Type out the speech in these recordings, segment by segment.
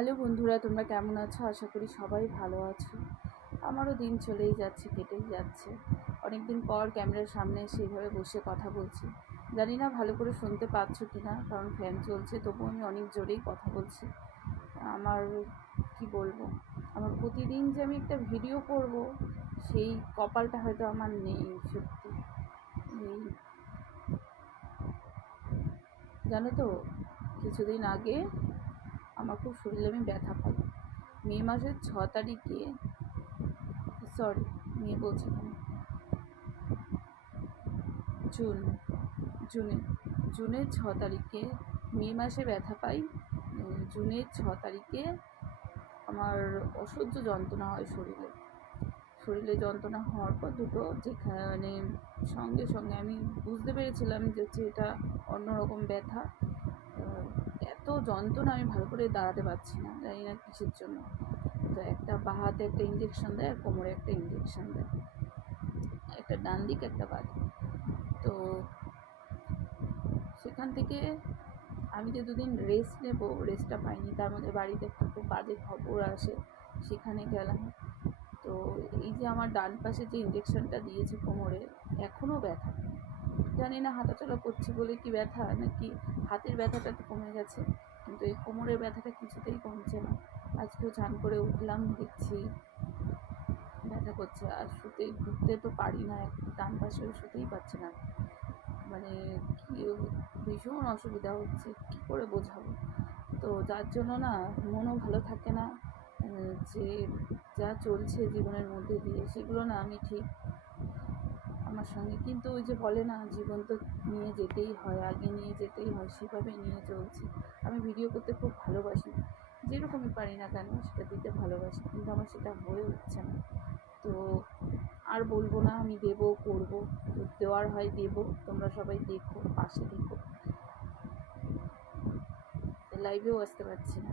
Hello বন্ধুরা, তোমরা কেমন আছো? আশা করি সবাই ভালো আছো। আমারও দিন চলেই যাচ্ছে, কেটেই যাচ্ছে। অনেক দিন পর ক্যামেরার সামনে সেইভাবে বসে কথা বলছি। জানি না ভালো করে শুনতে পাচ্ছ কি না, কারণ ফ্যান চলছে, তবুও আমি অনেক জোরেই কথা বলছি। আমার কি বলবো, আমার প্রতিদিন যে আমি একটা ভিডিও করব সেই কপালটা হয়তো আমার নেই। সত্যি এই জানো তো, কিছুদিন আগে আমার খুব শরীরে আমি ব্যথা পাই। মে মাসের 6 তারিখে, সরি, মে বলছি কেন, জুন জুনে জুনের 6 তারিখে, মে মাসে ব্যথা পাই। জুনের 6 তারিখে আমার অসহ্য যন্ত্রণা হয় শরীরে। যন্ত্রণা হওয়ার পর দুটো যেখানে সঙ্গে সঙ্গে আমি বুঝতে পেরেছিলাম যে এটা অন্যরকম ব্যথা। এত যন্ত্রণা, আমি ভালো করে দাঁড়াতে পারছি না, জানি না কিসের জন্য। তো একটা বাঁ হাতে একটা ইঞ্জেকশন দেয়, আর কোমরে একটা ইঞ্জেকশন দেয়, একটা ডান দিক একটা বাঁ দিক। তো সেখান থেকে আমি যে দুদিন রেস্ট নেব, রেস্টটা পাইনি। তার মধ্যে বাড়িতে একটা খুব বাজে খবর আসে, সেখানে গেলাম। তো এই যে আমার ডান পাশে যে ইঞ্জেকশনটা দিয়েছে কোমরে, এখনও ব্যথা। জানি না হাঁটাচলা করছি বলে কি ব্যথা, নাকি হাতের ব্যথাটা তো কমে গেছে, কিন্তু এই কোমরের ব্যথাটা কিছুতেই কমছে না। আজকেও চান করে উঠলাম, দেখছি ব্যথা করছে। আর ঘুরতে তো পারি না, ডান পাশে শুতেই পারছি না। মানে কি, ভীষণ অসুবিধা হচ্ছে, কী করে বোঝাবো। তো যার জন্য না মনও ভালো থাকে না। যে যা চলছে জীবনের মধ্যে দিয়ে, সেগুলো না আমি ঠিক আমার সঙ্গে, কিন্তু ওই যে বলে না, জীবন তো নিয়ে যেতেই হয়, আগে নিয়ে যেতেই হয়, সেভাবে নিয়ে চলছি। আমি ভিডিও করতে খুব ভালোবাসি, যেরকমই পারি না কেন সেটা দিতে ভালোবাসি, কিন্তু আমার সেটা হয়ে উঠছে না। তো আর বলবো না, আমি দেবো, করবো, তো দেওয়ার হয় দেবো। তোমরা সবাই দেখো, পাশে দেখো। লাইভেও আসতে পারছি না,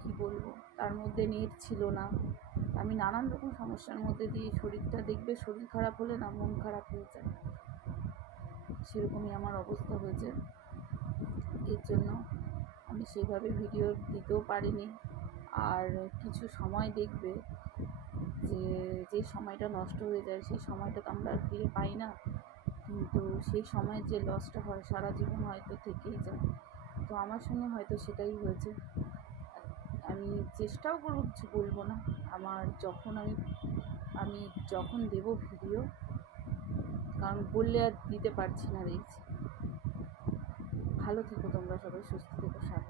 কি বলবো। তার মধ্যে নেট ছিল না। আমি নানান রকম সমস্যার মধ্যে দিয়ে, শরীরটা দেখবে, শরীর খারাপ হলে না মন খারাপ হয়ে যায়, সেরকমই আমার অবস্থা হয়েছে। এর জন্য আমি সেইভাবে ভিডিও দিতেও পারিনি। আর কিছু সময় দেখবে যে সময়টা নষ্ট হয়ে যায়, সেই সময়টা তো আমরা ফিরে পাই না, কিন্তু সেই সময়ের যে লসটা হয় সারা জীবন হয়তো থেকেই যায়। তো আমার সঙ্গে হয়তো সেটাই হয়েছে। আমি চেষ্টাও করবো, কিছু বলবো না। আমার আমি যখন দেবো ভিডিও, কারণ বললে আর দিতে পারছি না, দেখছি। ভালো থেকো তোমরা সবাই, সুস্থ থেকো, সাবধানে।